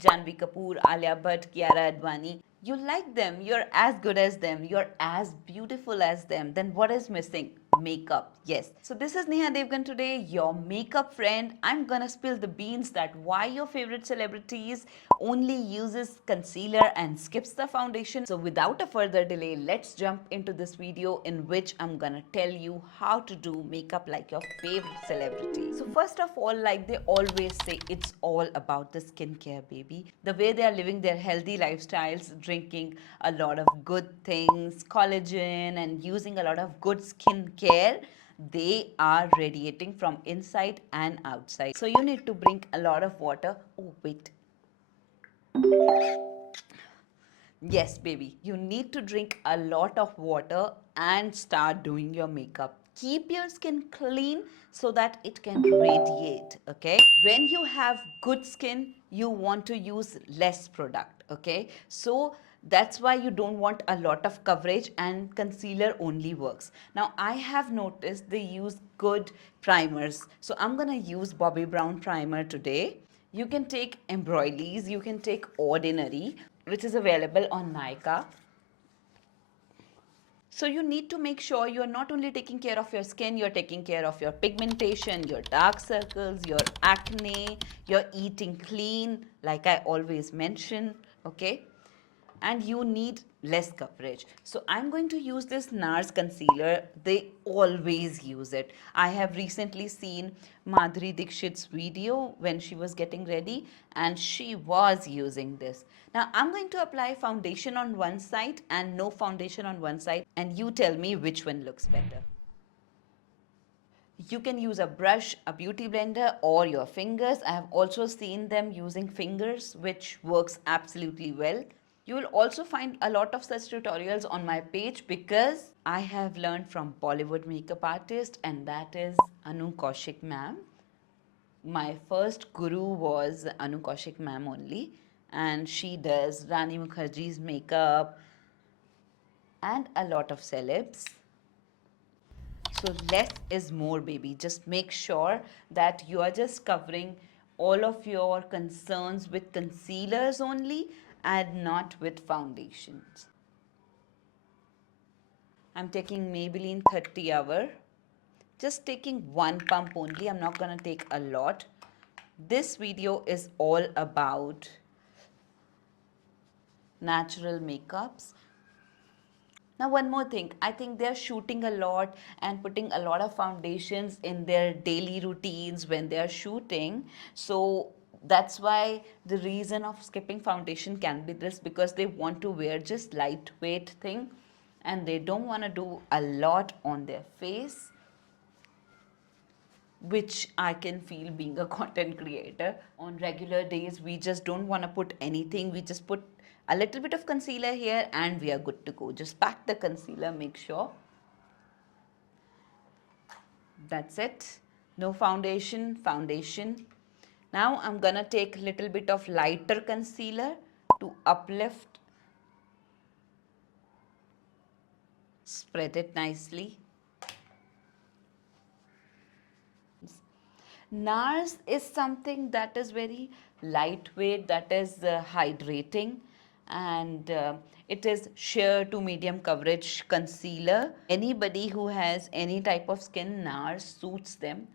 Janhvi Kapoor, Alia Bhatt, Kiara Advani. You like them, you're as good as them, you're as beautiful as them. Then what is missing? Makeup. Yes. So this is Nehadevgan today, your makeup friend. I'm gonna spill the beans that why your favorite celebrities only uses concealer and skips the foundation. So without a further delay, let's jump into this video in which I'm gonna tell you how to do makeup like your favorite celebrity. So first of all, like they always say, it's all about the skincare, baby. The way they are living their healthy lifestyles, drinking a lot of good things, collagen, and using a lot of good skincare, they are radiating from inside and outside. So you need to bring a lot of water. Oh, wait. Yes, baby, you need to drink a lot of water and start doing your makeup. Keep your skin clean so that it can radiate, okay? When you have good skin, you want to use less product, okay? So that's why you don't want a lot of coverage and concealer only works. Now, I have noticed they use good primers. So I'm gonna use Bobbi Brown primer today. You can take embroideries, you can take ordinary, which is available on Nykaa. So you need to make sure you're not only taking care of your skin, you're taking care of your pigmentation, your dark circles, your acne, you're eating clean, like I always mention, okay? And you need less coverage. So I'm going to use this Nars concealer. They always use it. I have recently seen Madhuri Dixit's video when she was getting ready and she was using this. Now I'm going to apply foundation on one side and no foundation on one side, and you tell me which one looks better. You can use a brush, a beauty blender, or your fingers. I have also seen them using fingers, which works absolutely well. You will also find a lot of such tutorials on my page because I have learned from Bollywood makeup artist, and that is Anu Kaushik ma'am. My first guru was Anu Kaushik ma'am only, and she does Rani Mukherjee's makeup and a lot of celebs. So less is more, baby. Just make sure that you are just covering all of your concerns with concealers only and not with foundations. I'm taking Maybelline 30 Hour. Just taking one pump only. I'm not going to take a lot. This video is all about natural makeups. Now, one more thing, I think they're shooting a lot and putting a lot of foundations in their daily routines when they're shooting. So that's why the reason of skipping foundation can be this, because they want to wear just lightweight thing and they don't want to do a lot on their face, which I can feel being a content creator. On regular days, we just don't want to put anything. We just put a little bit of concealer here and we are good to go. Just pack the concealer, make sure. That's it. No foundation, foundation. Now I'm gonna take a little bit of lighter concealer to uplift. Spread it nicely. Nars is something that is very lightweight, that is hydrating, and it is sheer to medium coverage concealer. Anybody who has any type of skin, Nars suits them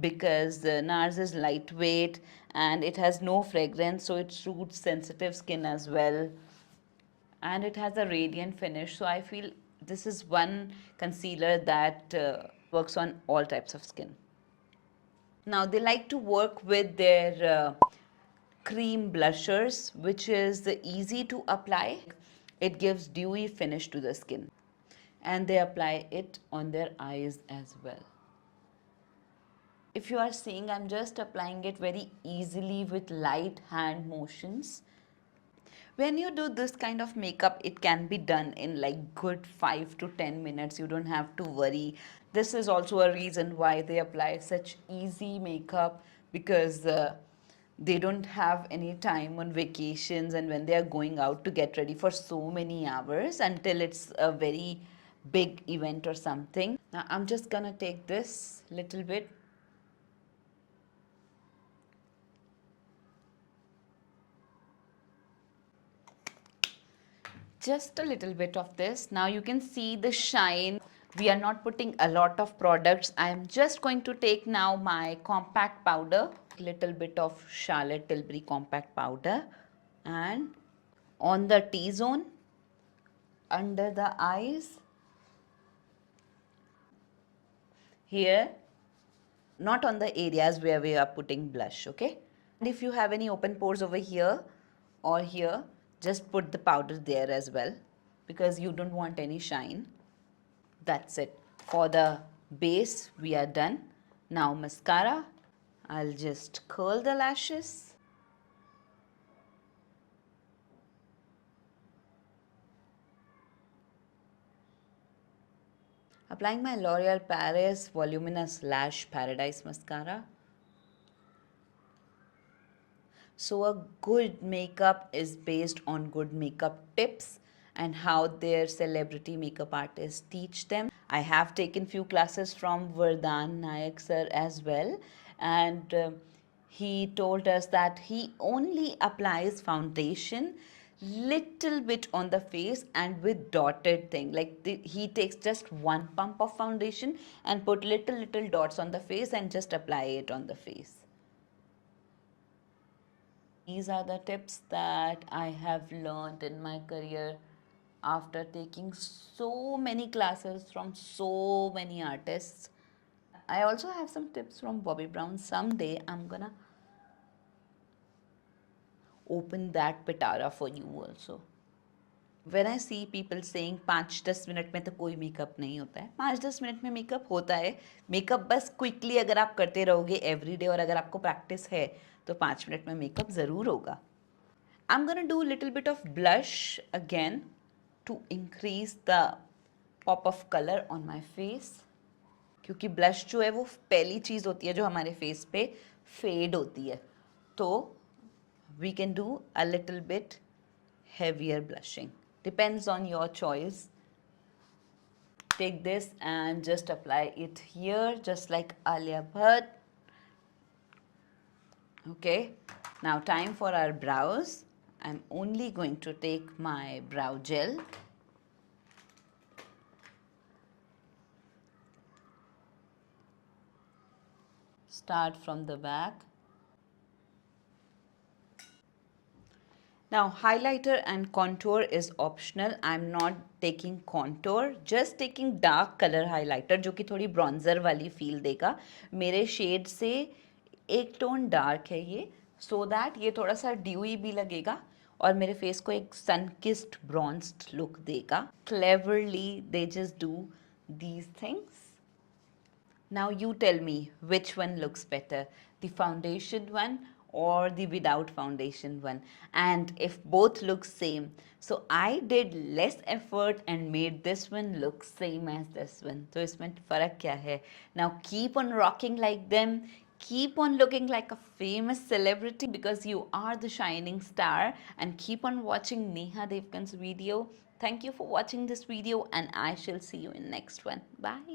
because Nars is lightweight and it has no fragrance, so it suits sensitive skin as well. And it has a radiant finish, so I feel this is one concealer that works on all types of skin. Now they like to work with their cream blushers, which is easy to apply. It gives dewy finish to the skin, and they apply it on their eyes as well. If you are seeing, I'm just applying it very easily with light hand motions. When you do this kind of makeup, it can be done in like good 5 to 10 minutes. You don't have to worry. This is also a reason why they apply such easy makeup, because they don't have any time on vacations and when they are going out to get ready for so many hours until it's a very big event or something. Now I'm just gonna take this little bit just a little bit of this. Now you can see the shine. We are not putting a lot of products. I am just going to take now my compact powder, little bit of Charlotte Tilbury compact powder, and on the T-zone, under the eyes, here, not on the areas where we are putting blush, okay? And if you have any open pores over here or here, just put the powder there as well, because you don't want any shine. That's it. For the base, we are done. Now mascara. I'll just curl the lashes. Applying my L'Oreal Paris Voluminous Lash Paradise Mascara. So a good makeup is based on good makeup tips and how their celebrity makeup artists teach them. I have taken few classes from Vardhan Nayak sir as well, and he told us that he only applies foundation little bit on the face and with dotted thing, like he takes just one pump of foundation and put little dots on the face and just apply it on the face. These are the tips that I have learned in my career after taking so many classes from so many artists. I also have some tips from Bobbi Brown. Someday I'm gonna open that pitara for you also. When I see people saying 5-10 minute में तो कोई makeup नहीं होता है, 5-10 minute में makeup होता है. Makeup बस क्विकली अगर आप करते रहोगे एवरीडे और अगर आपको प्रैक्टिस है तो 5 मिनट में मेकअप ज़रूर होगा. I'm gonna do a little bit of blush again to increase the pop of color on my face. क्योंकि blush जो है वो पहली चीज़ होती है जो हमारे face पे fade होती है. तो we can do a little bit heavier blushing. Depends on your choice. Take this and just apply it here, just like Alia Bhatt. Okay, now time for our brows. I'm only going to take my brow gel. Start from the back. Now highlighter and contour is optional. I'm not taking contour, just taking dark color highlighter जो कि थोड़ी bronzer वाली feel देगा. मेरे shade से एक tone dark है ये, so that ये थोड़ा सा dewy भी लगेगा और मेरे face को एक sun kissed bronzed look देगा. Cleverly they just do these things. Now you tell me which one looks better, the foundation one or the without foundation one, and if both look same. So I did less effort and made this one look same as this one. So इसमें फर्क क्या है? Now keep on rocking like them. Keep on looking like a famous celebrity because you are the shining star, and keep on watching Nehadevgan's video. Thank you for watching this video and I shall see you in next one. Bye.